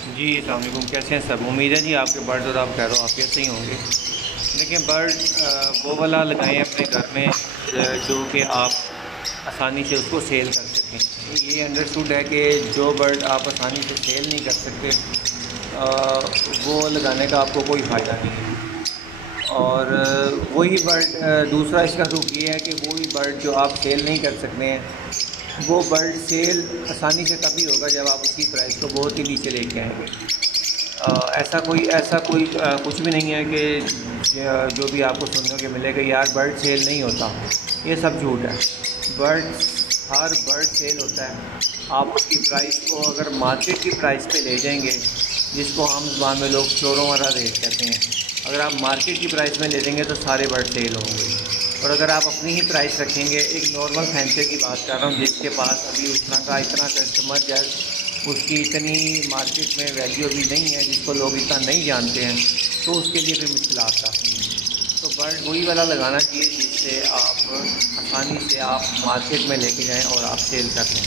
जी अस्सलाम वालेकुम, कैसे हैं सब। उम्मीद है जी आपके बर्ड और आप खैर आफियत से ही होंगे। लेकिन बर्ड वो वाला लगाएं अपने घर में जो कि आप आसानी से उसको सेल कर सकें। ये अंडरस्टूड है कि जो बर्ड आप आसानी से सेल नहीं कर सकते वो लगाने का आपको कोई फ़ायदा नहीं है। और वही बर्ड दूसरा इसका रुख ये है कि वही बर्ड जो आप सेल नहीं कर सकते हैं वो बर्ड सेल आसानी से तभी होगा जब आप उसकी प्राइस को बहुत ही नीचे लेके आएंगे। ऐसा कोई कुछ भी नहीं है कि जो भी आपको सुनने को मिलेगा यार बर्ड सेल नहीं होता, ये सब झूठ है। हर बर्ड सेल होता है। आप उसकी प्राइस को अगर मार्केट की प्राइस पे ले जाएंगे, जिसको आम ज़ुबान में लोग चोरों वाला रेट कहते हैं, अगर आप मार्केट की प्राइस में ले लेंगे तो सारे बर्ड सेल होंगे। और अगर आप अपनी ही प्राइस रखेंगे, एक नॉर्मल फैंसर की बात कर रहा हूँ जिसके पास अभी उस तरह का इतना कस्टमर उसकी इतनी मार्केट में वैल्यू अभी नहीं है, जिसको लोग इतना नहीं जानते हैं, तो उसके लिए भी मुश्किलात काफ़ी हैं। तो बर्ड वही वाला लगाना चाहिए जिससे आप आसानी से आप मार्केट में लेके जाएं और आप सेल कर लें।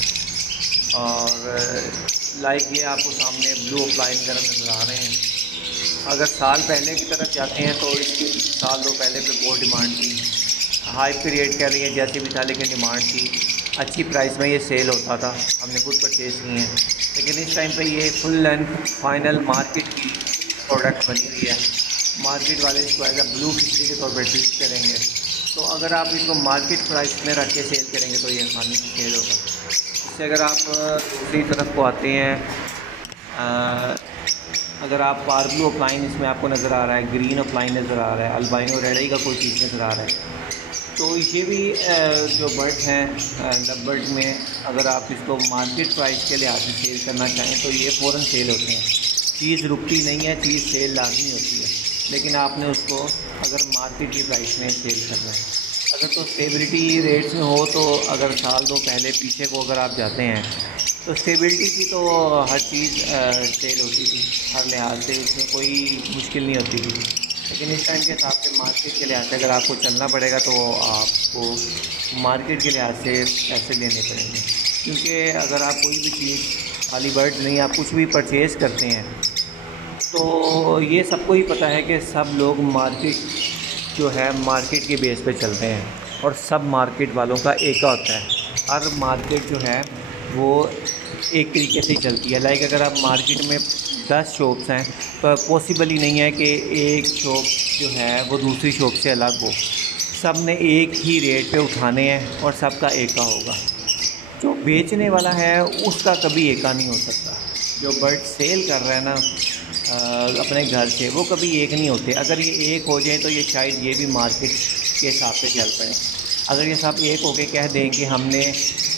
और लाइक ये आपको सामने ब्लू अप्लाइन वगैरह नज़र आ रहे हैं। अगर साल पहले की तरफ जाते हैं तो इसकी साल दो पहले पे बहुत डिमांड थी, हाई पीरियड कह रही है जैसे भी था, लेकिन डिमांड थी, अच्छी प्राइस में ये सेल होता था, हमने खुद परचेज़ किए हैं। लेकिन इस टाइम पे ये फुल एंड फाइनल मार्केट की प्रोडक्ट बनी हुई है। मार्केट वाले इसको एज अ ब्लू फिशरी के तौर पर ट्रीट करेंगे। तो अगर आप इसको मार्केट प्राइस में रख के सेल करेंगे तो ये आसानी से सेल होगा। इससे अगर आप दूसरी तरफ को आते हैं, अगर आप पार्ब्लू अप्लाइन इसमें आपको नज़र आ रहा है, ग्रीन अप्लाइन नज़र आ रहा है, अल्बाइनो रेड का कोई पीस नज़र आ रहा है, तो ये भी जो बर्ड हैं लव बर्ड में अगर आप इसको मार्केट प्राइस के लिहाज से सेल करना चाहें तो ये फ़ौरन सेल होते हैं। चीज़ रुकती नहीं है, चीज़ सेल लाजमी होती है, लेकिन आपने उसको अगर मार्केट की प्राइस में सेल करना है। अगर तो स्टेबिलिटी रेट्स में हो तो अगर साल दो पहले पीछे को अगर आप जाते हैं तो स्टेबिलिटी की तो हर चीज़ सेल होती थी, हर लिहाज से उसमें कोई मुश्किल नहीं होती थी। लेकिन इस टाइम के हिसाब से मार्केट के लिहाज से अगर आपको चलना पड़ेगा तो आपको मार्केट के लिहाज से पैसे देने पड़ेंगे, क्योंकि अगर आप कोई भी चीज़ खाली बर्ड्स नहीं, आप कुछ भी परचेज़ करते हैं तो ये सबको ही पता है कि सब लोग मार्केट जो है मार्केट के बेस पे चलते हैं और सब मार्केट वालों का एक होता है। हर मार्केट जो है वो एक तरीके से ही चलती है। लाइक अगर आप मार्केट में 10 शॉप्स हैं तो पॉसिबल ही नहीं है कि एक शॉप जो है वो दूसरी शॉप से अलग हो। सब ने एक ही रेट पे उठाने हैं और सबका एका होगा। जो बेचने वाला है उसका कभी एका नहीं हो सकता। जो बर्ड सेल कर रहा है ना अपने घर से, वो कभी एक नहीं होते। अगर ये एक हो जाए तो ये शायद ये भी मार्केट के हिसाब से चल पड़े। अगर ये सब एक होके कह दें कि हमने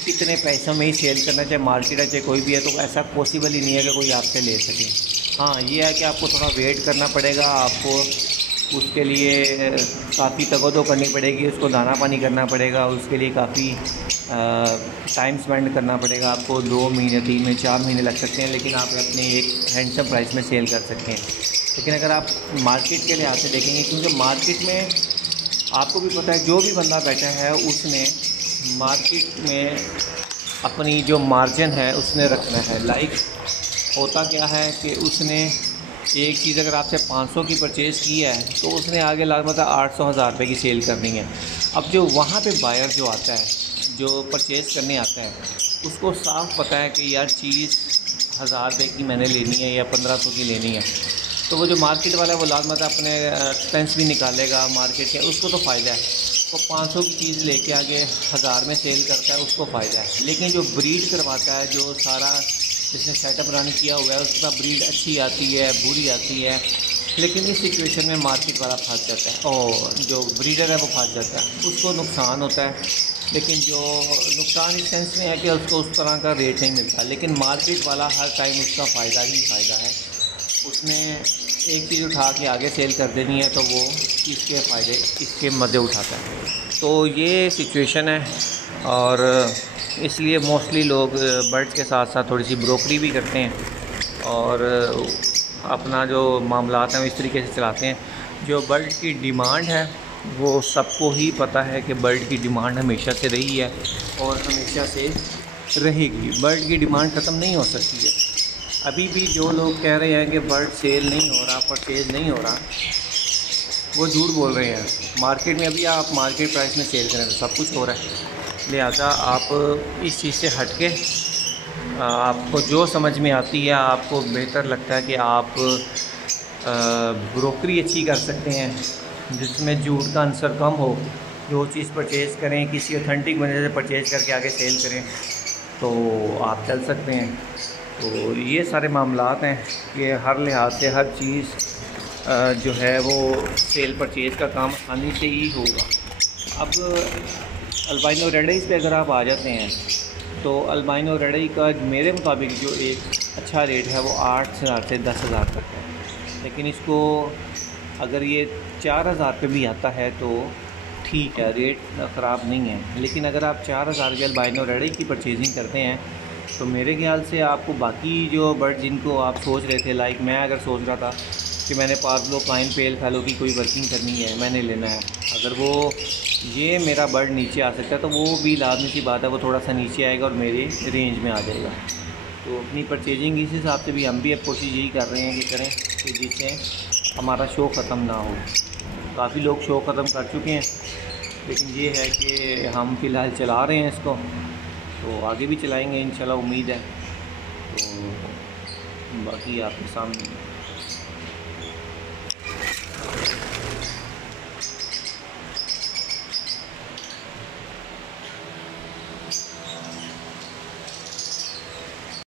इतने पैसों में ही सेल करना, चाहे मार्केट है चाहे कोई भी है, तो ऐसा पॉसिबल ही नहीं है कि कोई आपसे ले सके। हाँ, ये है कि आपको थोड़ा वेट करना पड़ेगा, आपको उसके लिए काफ़ी तगदो करनी पड़ेगी, उसको दाना पानी करना पड़ेगा, उसके लिए काफ़ी टाइम स्पेंड करना पड़ेगा। आपको 2 महीने 3 महीने 4 महीने लग सकते हैं, लेकिन आप अपने एक हैंडसम प्राइस में सेल कर सकते हैं। लेकिन अगर आप मार्केट के लिहाज से देखेंगे, क्योंकि मार्केट में आपको भी पता है जो भी बंदा बैठा है उसने मार्केट में अपनी जो मार्जिन है उसने रखना है। लाइक होता क्या है कि उसने एक चीज़ अगर आपसे 500 की परचेज़ की है तो उसने आगे लाजमत 800-1000 रुपये की सेल करनी है। अब जो वहाँ पे बायर जो आता है, जो परचेज़ करने आता है, उसको साफ पता है कि यार चीज़ 1000 रुपये की मैंने लेनी है या 1500 की लेनी है। तो वो जो मार्केट वाला है वो लाजमत अपने एक्सपेंस भी निकालेगा मार्केट के, उसको तो फ़ायदा है। वो 500 की चीज़ लेके आगे 1000 में सेल करता है, उसको फ़ायदा है। लेकिन जो ब्रीड करवाता है, जो सारा जिसने सेटअप रन किया हुआ है, उसका ब्रीड अच्छी आती है बुरी आती है, लेकिन इस सिचुएशन में मार्केट वाला फंस जाता है और जो ब्रीडर है वो फंस जाता है, उसको नुकसान होता है। लेकिन जो नुकसान इस सेंस में है कि उसको उस तरह का रेट नहीं मिलता, लेकिन मार्केट वाला हर टाइम उसका फ़ायदा ही फ़ायदा है। उसने एक चीज़ उठा के आगे सेल कर देनी है तो वो इसके फ़ायदे, इसके मज़े उठाता है। तो ये सिचुएशन है और इसलिए मोस्टली लोग बर्ड्स के साथ साथ थोड़ी सी ब्रोकरी भी करते हैं और अपना जो मामलात हैं वो इस तरीके से चलाते हैं। जो बर्ड की डिमांड है वो सबको ही पता है कि बर्ड की डिमांड हमेशा से रही है और हमेशा से रहेगी। बर्ड की डिमांड ख़त्म नहीं हो सकती है। अभी भी जो लोग कह रहे हैं कि बर्ड सेल नहीं हो रहा, परचेज़ नहीं हो रहा, वो झूठ बोल रहे हैं। मार्केट में अभी आप मार्केट प्राइस में सेल करें तो सब कुछ हो रहा है। लिहाजा आप इस चीज़ से हट के आपको जो समझ में आती है, आपको बेहतर लगता है कि आप ब्रोकरी अच्छी कर सकते हैं जिसमें झूठ का अंसर कम हो, जो चीज़ परचेज़ करें किसी ऑथेंटिक बंदे से परचेज़ करके आगे सेल करें तो आप चल सकते हैं। तो ये सारे मामलात हैं कि हर लिहाज से हर चीज़ जो है वो सेल परचेज़ का काम आसानी से ही होगा। अब अल्बाइनो रेड पे अगर आप आ जाते हैं तो अल्बाइनो रेड का मेरे मुताबिक जो एक अच्छा रेट है वो 8,000 से 10,000 तक है, लेकिन इसको अगर ये 4,000 पे भी आता है तो ठीक है, रेट ख़राब नहीं है। लेकिन अगर आप 4,000 के अल्बाइनो रेड की परचेजिंग करते हैं तो मेरे ख्याल से आपको बाकी जो बर्ड जिनको आप सोच रहे थे, लाइक मैं अगर सोच रहा था कि मैंने पार्लो पाइन पेल फैलो की कोई वर्किंग करनी है, मैंने लेना है, अगर वो ये मेरा बर्ड नीचे आ सकता है तो वो भी लाजमी सी बात है, वो थोड़ा सा नीचे आएगा और मेरे रेंज में आ जाएगा। तो अपनी परचेजिंग इस हिसाब से भी हम भी अब कोशिश यही कर रहे हैं कि करें कि जिससे हमारा शो ख़त्म ना हो। काफ़ी लोग शो ख़त्म कर चुके हैं, लेकिन ये है कि हम फ़िलहाल चला रहे हैं इसको, तो आगे भी चलाएँगे इंशाल्लाह, उम्मीद है। तो बाकी आपके सामने